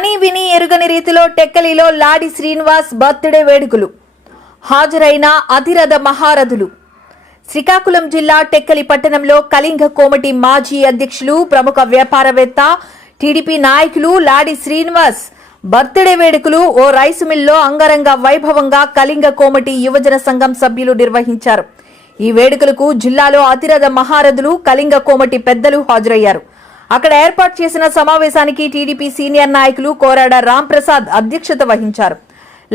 కని విని ఎరుగని రీతిలో టెక్కలిలో లాడి శ్రీనివాస్ బర్త్డే వేడుకలు. హాజరైన అధిరథ మహారథులు. శ్రీకాకుళం జిల్లా టెక్కలి పట్టణంలో కళింగ కోమటి మాజీ అధ్యక్షులు, ప్రముఖ వ్యాపారవేత్త, టీడీపీ నాయకులు లాడి శ్రీనివాస్ బర్త్డే వేడుకలు ఓ రైసు మిల్లో అంగరంగ వైభవంగా కళింగ కోమటి యువజన సంఘం సభ్యులు నిర్వహించారు. ఈ వేడుకలకు జిల్లాలో అతిరథ మహారథులు, కళింగ కోమటి పెద్దలు హాజరయ్యారు. అక్కడ ఏర్పాటు చేసిన సమావేశానికి టీడీపీ సీనియర్ నాయకులు కోరాడ రాంప్రసాద్ అధ్యక్షత వహించారు.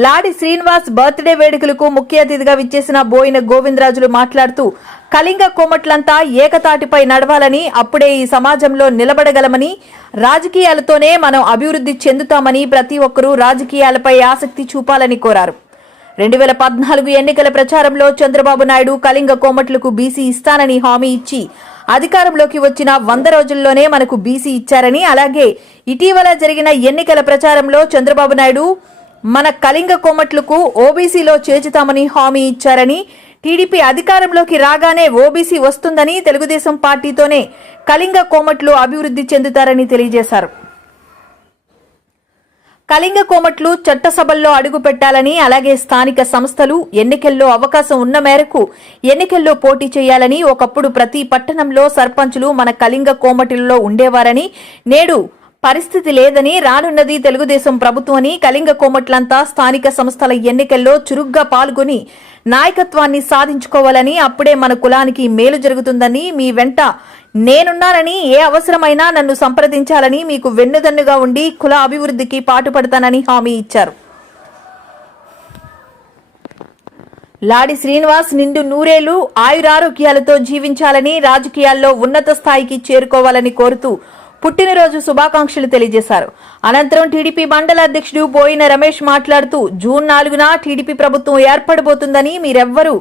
లాడి శ్రీనివాస్ బర్త్డే వేడుకలకు ముఖ్య అతిథిగా విచ్చేసిన బోయిన గోవిందరాజులు మాట్లాడుతూ, కళింగ కోమట్లంతా ఏకతాటిపై నడవాలని, అప్పుడే ఈ సమాజంలో నిలబడగలమని, రాజకీయాలతోనే మనం అభివృద్ధి చెందుతామని, ప్రతి ఒక్కరూ రాజకీయాలపై ఆసక్తి చూపాలని కోరారు. 2014 ఎన్నికల ప్రచారంలో చంద్రబాబు నాయుడు కళింగ కోమట్లకు బీసీ ఇస్తానని హామీ ఇచ్చి అధికారంలోకి వచ్చిన 100 రోజుల్లోనే మనకు బీసీ ఇచ్చారని, అలాగే ఇటీవల జరిగిన ఎన్నికల ప్రచారంలో చంద్రబాబు నాయుడు మన కళింగ కోమట్లకు ఓబీసీలో చేర్చుతామని హామీ ఇచ్చారని, టీడీపీ అధికారంలోకి రాగానే ఓబీసీ వస్తుందని, తెలుగుదేశం పార్టీతోనే కళింగ కోమట్లు అభివృద్ధి చెందుతారని తెలియజేశారు. కళింగ కోమట్లు చట్టసభల్లో అడుగు పెట్టాలని, అలాగే స్థానిక సంస్థలు ఎన్నికల్లో అవకాశం ఉన్న మేరకు ఎన్నికల్లో పోటీ చేయాలని, ఒకప్పుడు ప్రతి పట్టణంలో సర్పంచులు మన కళింగ కోమటిలో ఉండేవారని, నేడు పరిస్థితి లేదని, రానున్నది తెలుగుదేశం ప్రభుత్వమని, కళింగ కోమట్లంతా స్థానిక సంస్థల ఎన్నికల్లో చురుగ్గా పాల్గొని నాయకత్వాన్ని సాధించుకోవాలని, అప్పుడే మన కులానికి మేలు జరుగుతుందని, మీ వెంట నేనున్నానని, ఏ అవసరమైనా నన్ను సంప్రదించాలని, మీకు వెన్నుదన్నుగా ఉండి కుల అభివృద్ధికి పాటుపడతానని హామీ ఇచ్చారు. లాడి శ్రీనివాస్ నిండు నూరేళ్లు ఆయురారోగ్యాలతో జీవించాలని, రాజకీయాల్లో ఉన్నత స్థాయికి చేరుకోవాలని కోరుతూ పుట్టినరోజు శుభాకాంక్షలు తెలియజేశారు. అనంతరం టీడీపీ మండల అధ్యక్షుడు బోయిన రమేష్ మాట్లాడుతూ, జూన్ 4న టీడీపీ ప్రభుత్వం ఏర్పడబోతుందని, మీరెవ్వరూ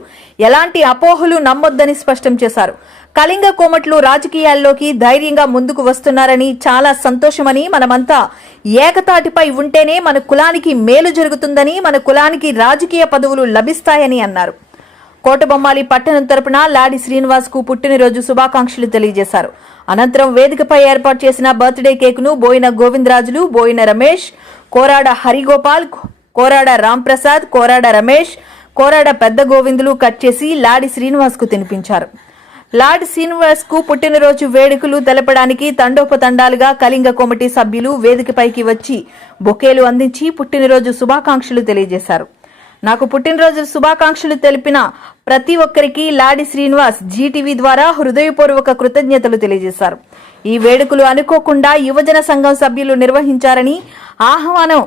ఎలాంటి అపోహలు నమ్మొద్దని స్పష్టం చేశారు. కళింగ కోమట్లు రాజకీయాల్లోకి ధైర్యంగా ముందుకు వస్తున్నారని, చాలా సంతోషమని, మనమంతా ఏకతాటిపై ఉంటేనే మన కులానికి మేలు జరుగుతుందని, మన కులానికి రాజకీయ పదవులు లభిస్తాయని అన్నారు. కోటబొమ్మాలి పట్టణం తరపున లాడి శ్రీనివాస్ కు పుట్టినరోజు శుభాకాంక్షలు తెలియజేశారు. అనంతరం వేదికపై ఏర్పాటు చేసిన బర్త్డే కేకును బోయిన గోవిందరాజులు, బోయిన రమేష్, కోరాడ హరిగోపాల్, కోరాడ రాంప్రసాద్, కోరాడ రమేష్, కోరాడ పెద్ద గోవిందులు కట్ చేసి లాడి శ్రీనివాస్ కు తినిపించారు. లాడి శ్రీనివాస్ కు పుట్టినరోజు వేడుకలు తెలపడానికి తండోపతండాలుగా కళింగ కోమటి సభ్యులు వేదికపైకి వచ్చి బొకేలు అందించి పుట్టినరోజు శుభాకాంక్షలు తెలియజేశారు. నాకు పుట్టినరోజు శుభాకాంక్షలు తెలిపిన ప్రతి ఒక్కరికి లాడి శ్రీనివాస్ జీటీవీ ద్వారా హృదయపూర్వక కృతజ్ఞతలు తెలియజేశారు. ఈ వేడుకలు అనుకోకుండా యువజన సంఘం సభ్యులు నిర్వహించారని, ఆహ్వానం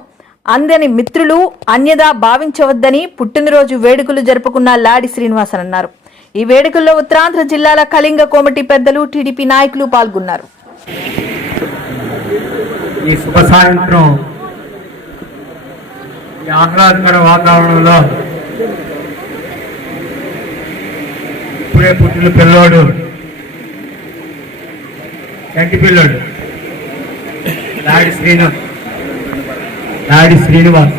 అందని మిత్రులు అన్యదా భావించవద్దని పుట్టినరోజు వేడుకలు జరుపుకున్న లాడి శ్రీనివాస్ అన్నారు. ఈ వేడుకల్లో ఉత్తరాంధ్ర జిల్లాల కళింగ కోమటి పెద్దలు, టీడీపీ నాయకులు పాల్గొన్నారు. ఈ శుభ సాయంత్రం ఈ ఆహ్లాదకర వాతావరణంలో ఇప్పుడే పుట్టిన పిల్లోడు, కంటి పిల్లోడు లాడి శ్రీనివాస్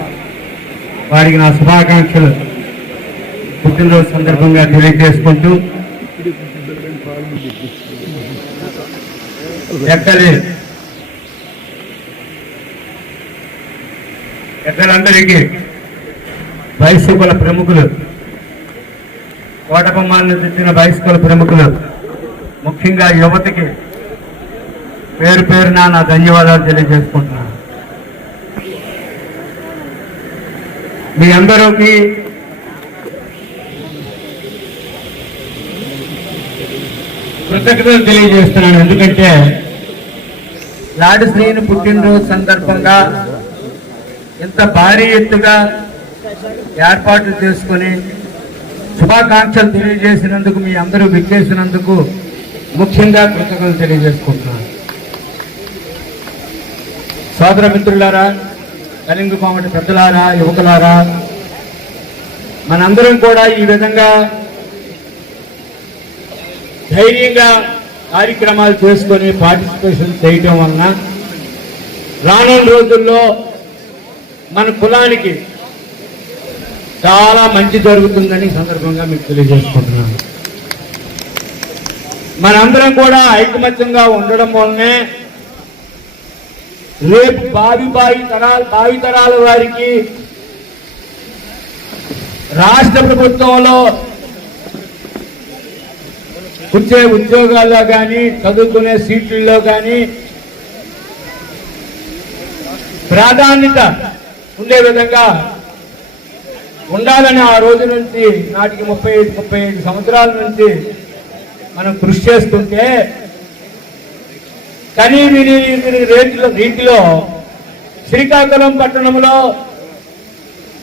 వారికి నా శుభాకాంక్షలు పుట్టినరోజు సందర్భంగా తెలియజేసుకుంటూ, పెద్దలందరికీ, బైసికుల ప్రముఖులు, కోటబొమ్మాలను తెచ్చిన బైసికుల ప్రముఖులు, ముఖ్యంగా యువతకి పేరు పేరున నా ధన్యవాదాలు తెలియజేసుకుంటున్నాను. మీ అందరికీ కృతజ్ఞతలు తెలియజేస్తున్నాను. ఎందుకంటే లాడి శ్రీని పుట్టినరోజు సందర్భంగా ఇంత భారీ ఎత్తుగా ఏర్పాట్లు చేసుకుని శుభాకాంక్షలు తెలియజేసినందుకు, మీ అందరూ విచ్చేసినందుకు ముఖ్యంగా కృతజ్ఞతలు తెలియజేసుకుంటున్నాను. సోదర మిత్రులారా, కళింగ కోమటి పెద్దలారా, యువకులారా, మనందరం కూడా ఈ విధంగా ధైర్యంగా కార్యక్రమాలు చేసుకొని పార్టిసిపేషన్ చేయటం వలన రానున్న రోజుల్లో మన కులానికి చాలా మంచి జరుగుతుందని సందర్భంగా మీకు తెలియజేసుకుంటున్నాను. మనందరం కూడా ఐకమత్యంగా ఉండడం వల్లనే రేపు భావితరాల వారికి రాష్ట్ర ప్రభుత్వంలో వచ్చే ఉద్యోగాల్లో కానీ చదువుకునే సీట్లలో కానీ ప్రాధాన్యత ఉండే విధంగా ఉండాలని ఆ రోజు నుంచి నాటికి 35 సంవత్సరాల నుంచి మనం కృషి చేస్తుంటే కానీ రీతిలో శ్రీకాకుళం పట్టణంలో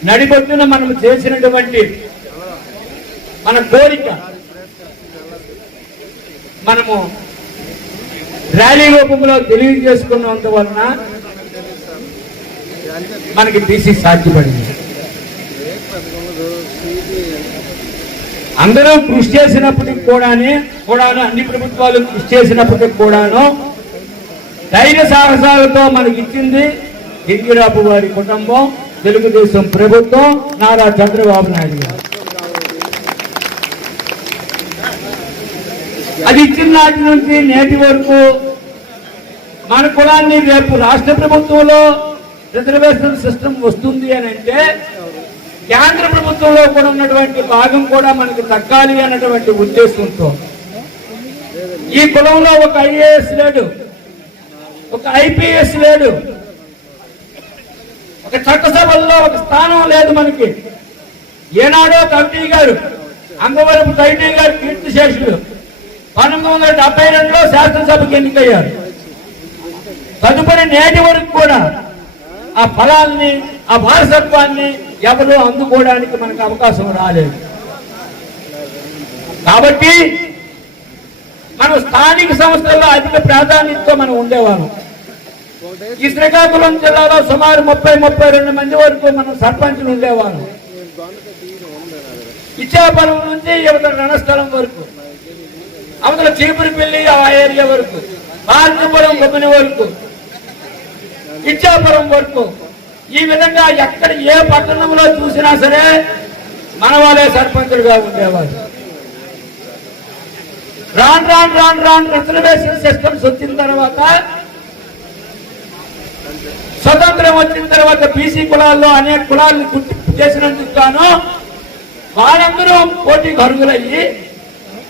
నడిబొట్టున మనం చేసినటువంటి మన కోరిక మనము ర్యాలీ రూపంలో తెలియజేసుకున్నంత వలన మనకి బీసీ సాధ్యపడింది. అందరూ కృషి చేసినప్పటికి కూడాను అన్ని ప్రభుత్వాలు కృషి చేసినప్పటికి కూడాను ధైర్య సాహసాలతో మనకి ఇచ్చింది దింగిరాపు వారి కుటుంబం, తెలుగుదేశం ప్రభుత్వం, నారా చంద్రబాబు నాయుడు గారు. అది ఇచ్చిన నాటి నుంచి నేటి వరకు మన కులాన్ని రేపు రాష్ట్ర ప్రభుత్వంలో రిజర్వేషన్ సిస్టమ్ వస్తుంది అని అంటే కేంద్ర ప్రభుత్వంలో కూడా ఉన్నటువంటి భాగం కూడా మనకి తగ్గాలి అన్నటువంటి ఉద్దేశంతో ఈ కులంలో ఒక ఐఏఎస్ లేడు, ఒక ఐపీఎస్ లేడు, ఒక చట్టసభల్లో ఒక స్థానం లేదు మనకి. ఏనాడో కమిటీ గారు అంగవరపు కమిటీ గారు కీర్తిశేషులు 1972లో శాసనసభకు ఎన్నికయ్యారు. తదుపరి నేటి వరకు కూడా ఆ ఫలాల్ని ఆ వారసత్వాన్ని ఎవరు అందుకోవడానికి మనకు అవకాశం రాలేదు. కాబట్టి మనం స్థానిక సంస్థల్లో అధిక ప్రాధాన్యతతో మనం ఉండేవాళ్ళం. ఈ శ్రీకాకుళం జిల్లాలో సుమారు 30-32 మంది వరకు మనం సర్పంచులు ఉండేవాళ్ళం. ఇచ్చాపురం నుంచి యువత రణస్థలం వరకు, అవతల చీపురుపల్లి ఆ ఏరియా వరకు, భారతపురం బొమ్మని వరకు, ఇచ్చాపురం వరకు, ఈ విధంగా ఎక్కడ ఏ పట్టణంలో చూసినా సరే మన వాళ్ళే సర్పంచులుగా ఉండేవారు. రాను రిజర్వేషన్ సిస్టమ్స్ వచ్చిన తర్వాత, స్వతంత్రం వచ్చిన తర్వాత బీసీ కులాల్లో అనేక కులాలను గుర్తింపు చేసినందుకు గాను వాళ్ళందరూ పోటీకి అర్హులయ్యి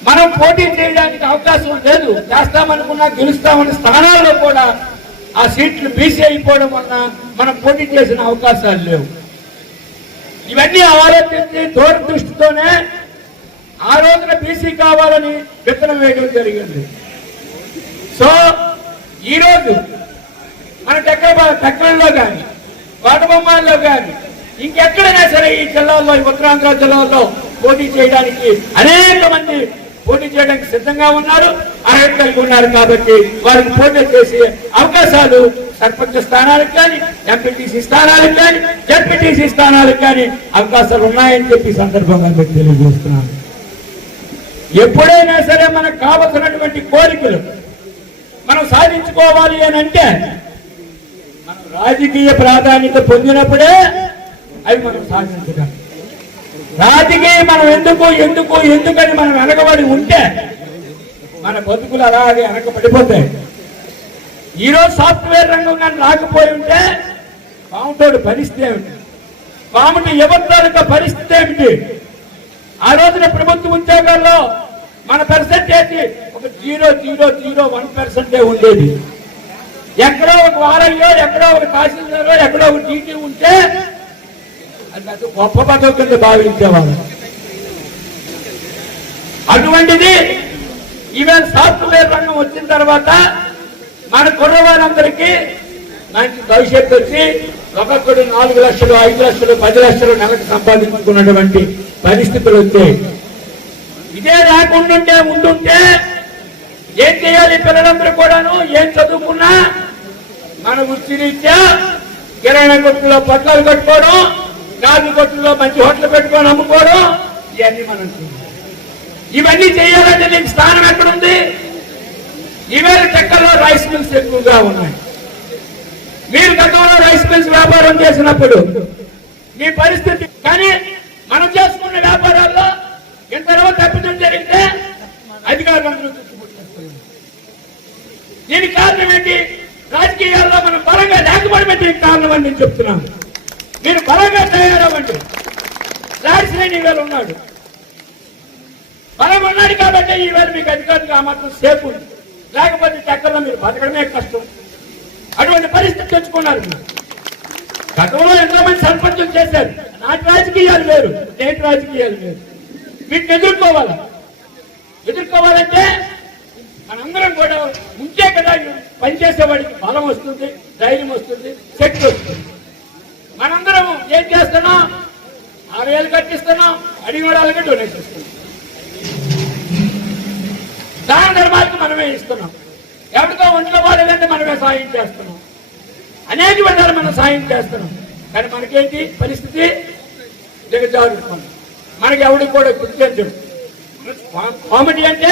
మనం పోటీ చేయడానికి అవకాశం లేదు. చేస్తామనుకున్నా గెలుస్తామన్న స్థానాల్లో కూడా ఆ సీట్లు బీసీ అయిపోవడం వలన మనం పోటీ చేసిన అవకాశాలు లేవు. ఇవన్నీ ఆలోచించి దూరదృష్టితోనే ఆ రోజున బీసీ కావాలని విత్తనం వేయడం జరిగింది. సో ఈరోజు మన టెక్కలలో కానీ కోటబొమ్మాల్లో కానీ ఇంకెక్కడైనా సరే ఈ జిల్లాల్లో, ఈ ఉత్తరాంధ్ర జిల్లాల్లో పోటీ చేయడానికి అనేక మంది పోటీ చేయడానికి సిద్ధంగా ఉన్నారు, అర్హత కలిగి ఉన్నారు. కాబట్టి వారికి పోటీ చేసే అవకాశాలు సర్పంచ్ స్థానాలకు కానీ, ఎంపీటీసీ స్థానాలకు కానీ, జడ్పీటీసీ స్థానాలకు కానీ అవకాశాలు ఉన్నాయని చెప్పి సందర్భంగా మీకు తెలియజేస్తున్నాను. ఎప్పుడైనా సరే మనకు కావలసినటువంటి కోరికలు మనం సాధించుకోవాలి అని అంటే మనం రాజకీయ ప్రాధాన్యత పొందినప్పుడే అవి మనం సాధించగలం. రాజకీయం మనం ఎందుకని మనం వెనకబడి ఉంటే మన బతుకులు అలాగే వెనకబడిపోతాయి. ఈరోజు సాఫ్ట్వేర్ రంగం కానీ రాకపోయి ఉంటే పాముతోడు పరిస్థితి ఏమిటి, పాముటి యువత పరిస్థితి ఏమిటి? ఆ రోజున ప్రభుత్వ ఉద్యోగాల్లో మన పర్సెంటేజ్ ఒక 0.001% ఉండేది. ఎక్కడో ఒక వారయ్యో, ఎక్కడో ఒక తహసీల్దారో, ఎక్కడో ఒక టీటీ ఉంటే అది గొప్ప పదవి కింద భావించేవాళ్ళు. అటువంటిది ఈవేళ సాఫ్ట్వేర్ రంగం వచ్చిన తర్వాత మన కుర్రవారందరికీ మంచి భవిష్యత్తు వచ్చి ఒక్కొక్కడు 4 లక్షలు, 5 లక్షలు, 10 లక్షలు నెలకు సంపాదించుకున్నటువంటి పరిస్థితులు వచ్చాయి. ఇదే రాకుండా ఉంటుంటే ఏం చేయాలి? పిల్లలందరూ కూడాను ఏం చదువుకున్నా మన వృత్తిరీత్యా కిరాణా కొట్టులో పొట్లాలు కట్టుకోవడం, గాజు కొట్టులో మంచి హోటల్ పెట్టుకొని అమ్ముకోవడం, ఇవన్నీ మనం ఇవన్నీ చేయాలంటే నీకు స్థానం ఎక్కడుంది? ఈవేళ చెక్కల్లో రైస్ మిల్స్ ఎక్కువగా ఉన్నాయి. మీరు గతంలో రైస్ మిల్స్ వ్యాపారం చేసినప్పుడు మీ పరిస్థితి, కానీ మనం చేసుకున్న వ్యాపారాల్లో ఎంతలో తప్పిదం జరిగితే అధికారులందరూ చుట్టుముట్టేస్తున్నారు. దీనికి కారణం ఏంటి? రాజకీయాల్లో మనం బలంగా లేకపోవడమే దీనికి కారణం అని నేను చెప్తున్నాను. మీరు బలంగా తయారవ్వండి. రాజశ్రేణి ఈవేళ ఉన్నాడు, బలం ఉన్నాడు కాబట్టి ఈవేళ మీకు అధికారులు ఆ మాత్రం సేఫ్ ఉంది. లేకపోతే చక్కర్లో మీరు బతకడమే కష్టం. అటువంటి పరిస్థితి తెచ్చుకున్నారు. గతంలో ఎంతో మంది సర్పంచులు చేశారు. నాటి రాజకీయాలు వేరు, నేటి రాజకీయాలు వేరు. వీటిని ఎదుర్కోవాలంటే మనందరం కూడా ఉంటే కదా పనిచేసేవాడికి బలం వస్తుంది, ధైర్యం వస్తుంది, శక్తి వస్తుంది. మనందరం ఏం చేస్తున్నాం? 6,000 కట్టిస్తున్నాం, అడిగిన వాళ్ళకి డొనేషన్ ఇస్తున్నాం. దాన ధర్మాలకు మనమే ఇస్తున్నాం. ఎవరితో ఒంట్లో బాలేదంటే మనమే సాయం చేస్తున్నాం. అనేక విధాలు మనం సాయం చేస్తున్నాం. కానీ మనకేంటి పరిస్థితి? దిగజారుతున్నాం. మనకి ఎవరికి కూడా గుర్తించడు. కామెడీ అంటే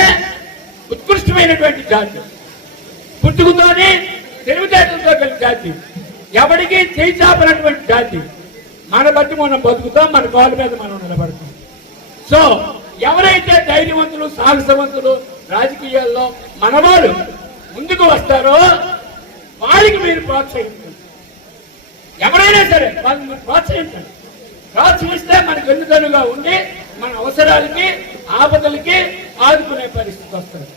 ఉత్కృష్టమైనటువంటి జాతి, పుట్టుకతోనే తెలివితేటలతో కలిగిన జాతి, ఎవరికి చేయి చాపనటువంటి జాతి. మన బట్టి మనం బతుకుతాం, మన కాళ్ళ మీద మనం నిలబడతాం. సో ఎవరైతే ధైర్యవంతులు, సాహసవంతులు రాజకీయాల్లో మనవారు ముందుకు వస్తారో వారికి మీరు ప్రోత్సహించండి. ఎవరైనా సరే వాళ్ళని మీరు ప్రోత్సహించండి. ప్రోత్సహిస్తే మనకు ఎన్నికలుగా ఉండి మన అవసరాలకి, ఆపదలకి ఆదుకునే పరిస్థితి వస్తుంది.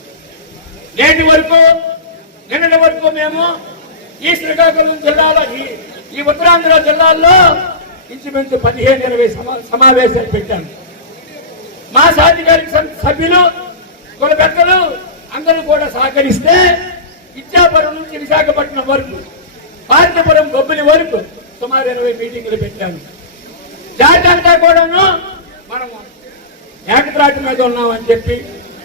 నిన్నటి వరకు మేము ఈ శ్రీకాకుళం జిల్లాలో, ఈ ఉత్తరాంధ్ర జిల్లాల్లో ఇంచుమించు 15-20 సమావేశాలు పెట్టాను. మా సాధికారిక సభ్యులు, కుల పెద్దలు అందరూ కూడా సహకరిస్తే ఇచ్చాపురం నుంచి విశాఖపట్నం వరకు, పార్తపురం బొబ్బిలి వరకు సుమారు 20 మీటింగులు పెట్టాను. జాతి అంతా కూడాను మనము ఏకత్రాటి మీద ఉన్నామని చెప్పి,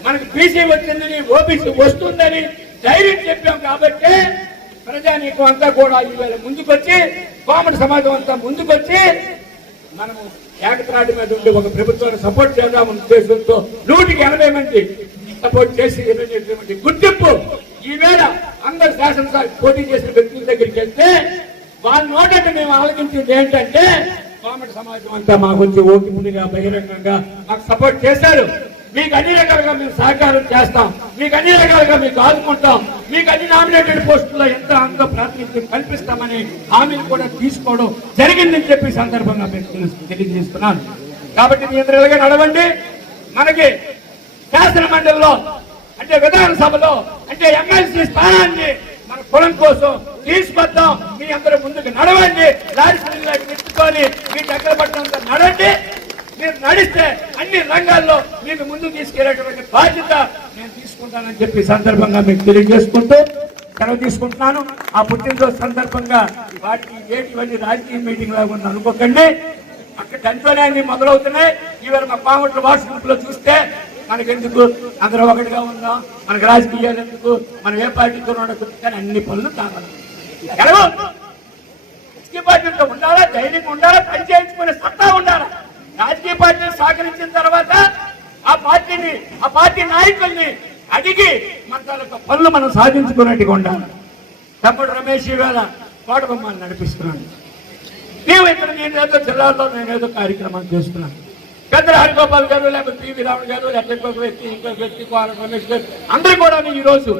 మనకు బీసీ వచ్చిందని, ఓబీసీ వస్తుందని ధైర్యం చెప్పాం. కాబట్టి ప్రజానీకం అంతా కూడా ఈవేళ ముందుకొచ్చి, కోమటి సమాజం అంతా ముందుకొచ్చి మనము ఏకత్రాటి మీద ఉండి ఒక ప్రభుత్వాన్ని సపోర్ట్ చేద్దామన్న ఉద్దేశంతో 180 మంది సపోర్ట్ చేసి గుర్తింపు ఈవేళ అందరు శాసనసభ పోటీ చేసిన వ్యక్తుల దగ్గరికి వెళ్తే వాళ్ళ నోటంటే మేము ఆలోచించింది ఏంటంటే, కోమటి సమాజం అంతా మా గురించి ఓటిమునిగా బహిరంగంగా మాకు సపోర్ట్ చేశారు. మీకు అన్ని రకాలుగా మేము సహకారం చేస్తాం, మీకు అన్ని రకాలుగా మీకు ఆదుకుంటాం, మీకు అన్ని నామినేటెడ్ పోస్టుల్లో అంత ప్రాతినిధ్యం కల్పిస్తామని హామీలు కూడా తీసుకోవడం జరిగిందని చెప్పి సందర్భంగా మేము తెలియజేస్తున్నాను. కాబట్టి మీ అందరూ నడవండి. మనకి శాసన మండలిలో అంటే విధానసభలో అంటే ఎమ్మెల్సీ స్థానాన్ని మన కులం కోసం తీసుకొద్దాం. మీ అందరూ ముందుకు నడవండి. రాజకీయాలు ఎత్తుకొని మీ దగ్గర పట్టినంత నడండి. మీరు నడిస్తే అన్ని రంగాల్లో మీకు ముందుకు తీసుకెళ్లేటువంటి బాధ్యత నేను తీసుకుంటానని చెప్పి సందర్భంగా మీకు తెలియజేసుకుంటూ సెలవు తీసుకుంటున్నాను. ఆ పుట్టినరోజు సందర్భంగా వాటికి ఇవన్నీ రాజకీయ మీటింగ్ లాగా ఉంది అనుకోకండి. అక్కడ దాంట్లోనే అన్ని మొదలవుతున్నాయి. ఇవాళ మా పాముట్ల వాట్సాప్ లో చూస్తే మనకెందుకు అందరూ ఒకటిగా ఉందాం, మనకు రాజకీయాలు ఎందుకు, మనం ఏ పార్టీతో ఉండదు, కానీ అన్ని పనులు కావాలి. రాజకీయ పార్టీతో ఉండాలా, ధైర్యంగా ఉండాలా, పని చేయించుకునే సత్తా ఉండాలా. రాజకీయ పార్టీని సహకరించిన తర్వాత ఆ పార్టీ నాయకుల్ని అడిగి మన తాలూకా పనులు మనం సాధించుకున్నట్టుగా ఉండాలి. తమ్ముడు రమేష్ ఈవేళ కోటబొమ్మలు నడిపిస్తున్నాను. నేనేదో జిల్లాలో నేనేదో కార్యక్రమాలు చేస్తున్నాను. పెద్దల హరిగోపాల్ గారు, లేకపోతే పివి రావణ్ గారు, లేకపోతే ఇంకొక వ్యక్తి కోర రమేష్ గారు అందరూ కూడా ఈ రోజు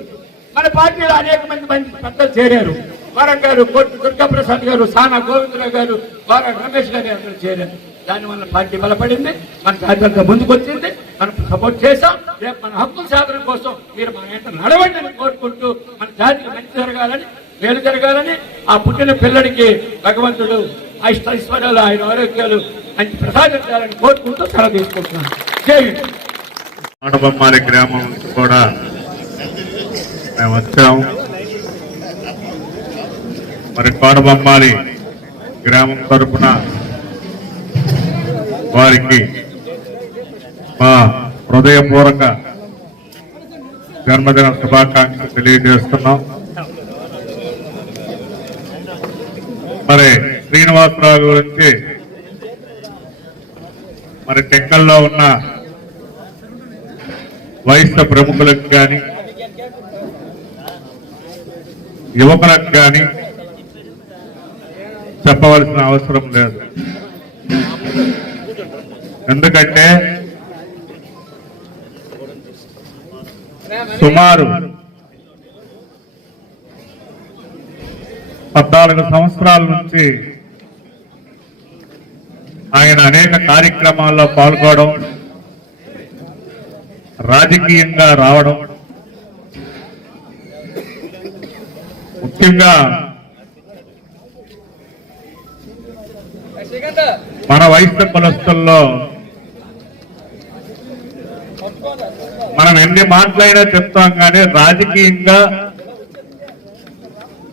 మన పార్టీలో అనేక మంది పెద్దలు చేరారు. వరం గారు, దుర్గాప్రసాద్ గారు, సానా గోవిందరావు గారు, కోర రమేష్ గారు అందరూ చేరారు. దానివల్ల పార్టీ బలపడింది, మన పార్టీ ముందుకు వచ్చింది, మనం సపోర్ట్ చేశాం. రేపు మన హక్కుల సాధన కోసం మీరు మన ఎంత నడవండి అని కోరుకుంటూ మన జాతికి మంచి జరగాలని, మేలు జరగాలని, ఆ పుట్టిన పిల్లడికి భగవంతుడు ఐశ్వర్యాలు, ఆయన ఆరోగ్యాలు మంచి ప్రసాదించాలని కోరుకుంటూ సెలవు తీసుకుంటున్నాను. జై హింద్. కోటబొమ్మాలి గ్రామం నుంచి కూడా మేము వచ్చాము. మరి కోటబొమ్మాలి గ్రామం తరఫున వారికి మా హృదయపూర్వక జన్మదిన శుభాకాంక్షలు తెలియజేస్తున్నాం. మరి శ్రీనివాసరావు గురించి మరి టెక్కల్లో ఉన్న వైశ్య ప్రముఖులకు కానీ యువకులకు కానీ చెప్పవలసిన అవసరం లేదు. ఎందుకంటే సుమారు 14 సంవత్సరాల నుంచి ఆయన అనేక కార్యక్రమాల్లో పాల్గొనడం, రాజకీయంగా రావడం, ముఖ్యంగా మన వైశ్య కులస్తుల్లో మనం ఎన్ని మాటలైనా చెప్తాం కానీ రాజకీయంగా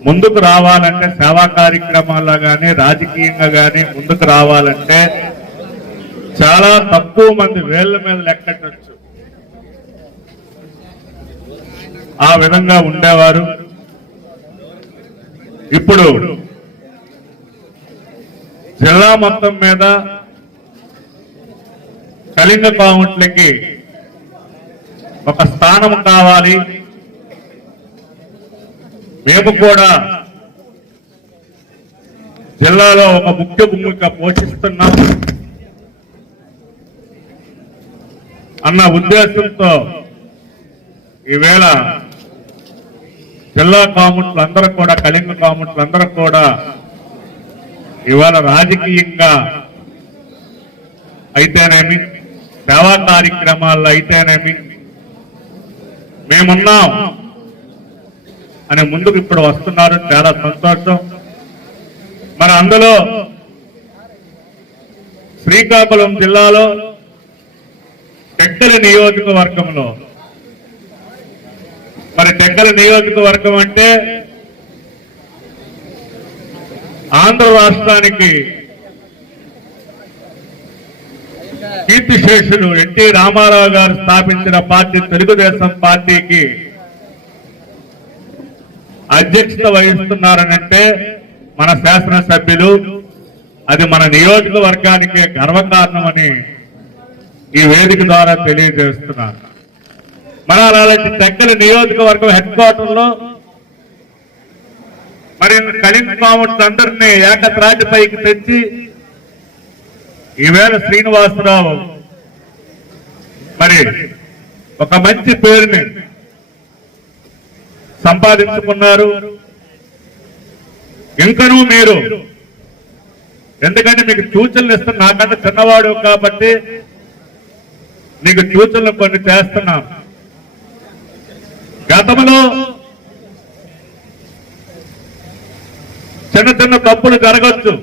ముందుకు రావాలంటే సేవా కార్యక్రమాల్లో కానీ రాజకీయంగా కానీ ముందుకు రావాలంటే చాలా తక్కువ మంది వేళ్ల మీద లెక్కట్టచ్చు. ఆ విధంగా ఉండేవారు. ఇప్పుడు జిల్లా మొత్తం మీద కళింగ కాముట్లకి ఒక స్థానం కావాలి, మేము కూడా జిల్లాలో ఒక ముఖ్య భూమిక పోషిస్తున్నాం అన్న ఉద్దేశంతో ఈవేళ జిల్లా కాముట్లందరూ కూడా, కళింగ కాముట్లందరూ కూడా ఇవాళ రాజకీయంగా అయితేనేమి, సేవా కార్యక్రమాల్లో అయితేనేమి మేమున్నాం అని ముందుకు ఇప్పుడు వస్తున్నారు. చాలా సంతోషం. మరి అందులో శ్రీకాకుళం జిల్లాలో టెక్కలి నియోజకవర్గంలో, మరి టెక్కలి నియోజకవర్గం అంటే ఆంధ్ర రాష్ట్రానికి కీర్తిశేషులు ఎన్టీ రామారావు గారు స్థాపించిన పార్టీ తెలుగుదేశం పార్టీకి అధ్యక్షత వహిస్తున్నారనంటే మన శాసనసభ్యులు, అది మన నియోజకవర్గానికి గర్వకారణమని ఈ వేదిక ద్వారా తెలియజేస్తున్నారు. మన అలాంటి టెక్కలి నియోజకవర్గం హెడ్ క్వార్టర్ లో మరి కళింగ కాముట్లందరినీ ఏకత్రాటిపైకి తెచ్చి ఈవేళ శ్రీనివాసరావు మరి ఒక మంచి పేరుని సంపాదించుకున్నారు. ఇంకనూ మీరు, ఎందుకంటే మీకు సూచనలు ఇస్తున్నా, నాకన్నా చిన్నవాడు కాబట్టి నీకు సూచనలు కొన్ని చేస్తున్నాను. గతంలో చిన్న చిన్న తప్పులు జరగచ్చు.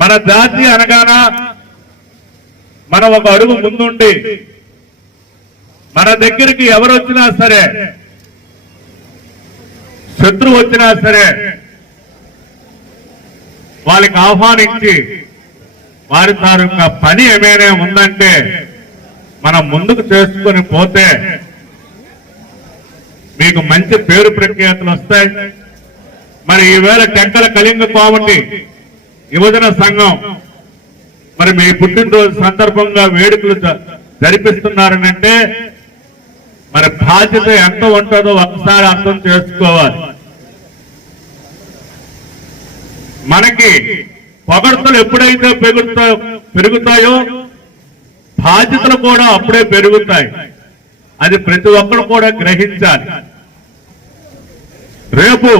మన జాతి అనగాన మనం ఒక అడుగు ముందుండి మన దగ్గరికి ఎవరు వచ్చినా సరే, శత్రువు వచ్చినా సరే వాళ్ళకి ఆహ్వానించి వారి తాలూకా పని ఏమైనా ఉందంటే మనం ముందుకు చేసుకొని పోతే మీకు మంచి పేరు ప్రఖ్యాతులు వస్తాయి. మరి ఈవేళ టెక్కల కళింగ కాముటి యువజన సంఘం మరి మీ పుట్టినరోజు సందర్భంగా వేడుకలు జరిపిస్తున్నారనంటే మరి బాధ్యత ఎంత ఉంటుందో ఒకసారి అర్థం చేసుకోవాలి. మనకి పొగడ్తలు ఎప్పుడైతే పెరుగుతాయో బాధ్యతలు కూడా అప్పుడే పెరుగుతాయి. అది ప్రతి ఒక్కరు కూడా గ్రహించాలి. రేపు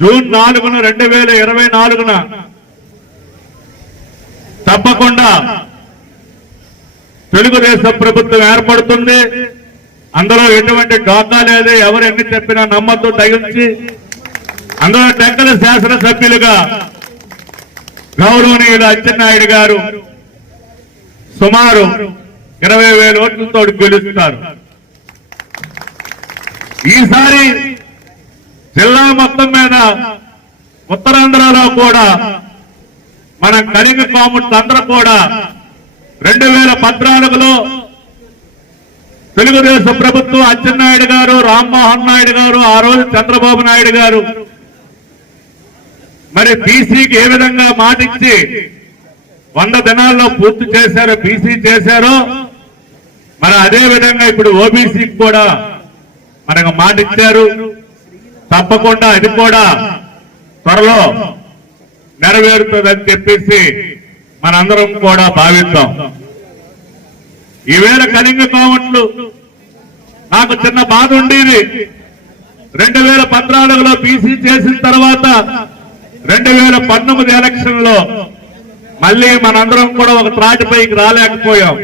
జూన్ 4న 2024న తప్పకుండా తెలుగుదేశం ప్రభుత్వం ఏర్పడుతుంది. అందులో ఎటువంటి డోకా లేదు. ఎవరు ఎన్ని చెప్పినా నమ్మద్దు దయించి. అందులో టెక్కల శాసనసభ్యులుగా గౌరవనీయులు అచ్చెన్నాయుడు గారు సుమారు 20,000 ఓట్లతో గెలుస్తారు. ఈసారి జిల్లా మొత్తం మీద ఉత్తరాంధ్రలో కూడా మన కళింగ కాముట్లందరూ కూడా 2014లో తెలుగుదేశం ప్రభుత్వం అచ్చెన్నాయుడు గారు, రామ్మోహన్ నాయుడు గారు, ఆ రోజు చంద్రబాబు నాయుడు గారు మరి బీసీకి ఏ విధంగా మాటిచ్చి 100 దినాల్లో పూర్తి చేశారో, బీసీ చేశారో, మరి అదే విధంగా ఇప్పుడు ఓబీసీకి కూడా మనకు మాటిచ్చారు. తప్పకుండా అది కూడా త్వరలో నెరవేరుతుందని చెప్పేసి మనందరం కూడా భావిద్దాం. ఈవేళ కళింగ కాముట్లు నాకు చిన్న బాధ ఉండేది. 2014లో బీసీ చేసిన తర్వాత 2019 ఎలక్షన్ లో మళ్ళీ మనందరం కూడా ఒక త్రాటిపైకి రాలేకపోయాం.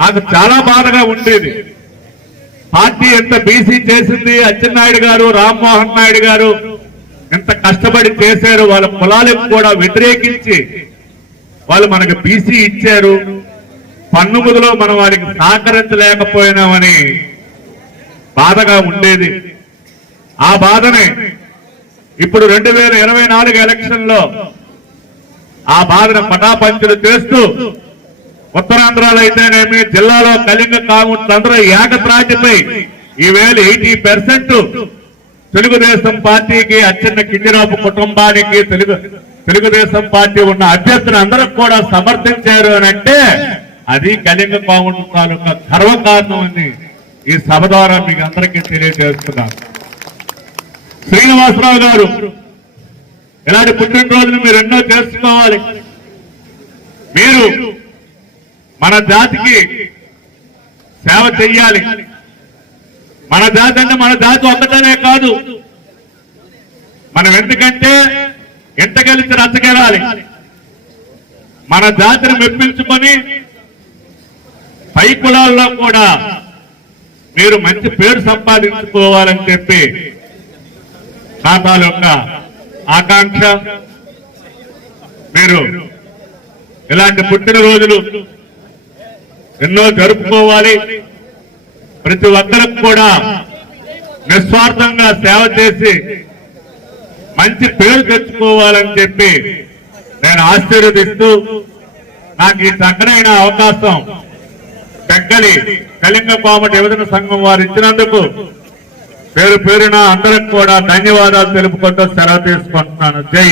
నాకు చాలా బాధగా ఉండేది. పార్టీ ఎంత బీసీ చేసింది, అచ్చెన్నాయుడు గారు, రామ్మోహన్ నాయుడు గారు ఎంత కష్టపడి చేశారు. వాళ్ళ కులాలకు కూడా వ్యతిరేకించి వాళ్ళు మనకు బీసీ ఇచ్చారు. పన్నుముదలో మనం వారికి సహకరించలేకపోయినామని బాధగా ఉండేది. ఆ బాధనే ఇప్పుడు 2024 ఎలక్షన్ లో ఆ బాధను పటాపంచులు చేస్తూ ఉత్తరాంధ్రలో అయితేనేమి జిల్లాలో కళింగ కాముట్లందరూ ఏకత్రాటిపై ఈవేళ 80% తెలుగుదేశం పార్టీకి, అచ్చెన్న కింజరాపు కుటుంబానికి, తెలుగుదేశం పార్టీ ఉన్న అభ్యర్థులు అందరూ కూడా సమర్థించారు అని అంటే అది కళింగ కాముట్ల తాలూకా గర్వకారణం అని ఈ సభ ద్వారా మీకు అందరికీ తెలియజేస్తున్నాను. శ్రీనివాసరావు గారు ఇలాంటి పుట్టినరోజును మీరు ఎన్నో చేసుకోవాలి. మీరు మన జాతికి సేవ చెయ్యాలి. మన జాతి అంటే మన జాతి ఒక్కటనే కాదు. మనం ఎందుకంటే ఎంతగలిసి రచ్చగెలాలి. మన జాతిని మెప్పించుకొని పై కులాల్లో కూడా మీరు మంచి పేరు సంపాదించుకోవాలని చెప్పి నా తాలూకా ఆకాంక్ష. మీరు ఇలాంటి పుట్టినరోజులు ఎన్నో జరుపుకోవాలి. ప్రతి ఒక్కరికి కూడా నిస్వార్థంగా సేవ చేసి మంచి పేరు తెచ్చుకోవాలని చెప్పి నేను ఆశీర్వదిస్తూ నాకు ఈ చక్కనైన అవకాశం పెగ్గలి కళింగ కోమటి యువజన సంఘం వారు ఇచ్చినందుకు పేరు పేరున అందరికి కూడా ధన్యవాదాలు తెలుపుకుంటూ సెలవు తీసుకుంటున్నాను. జై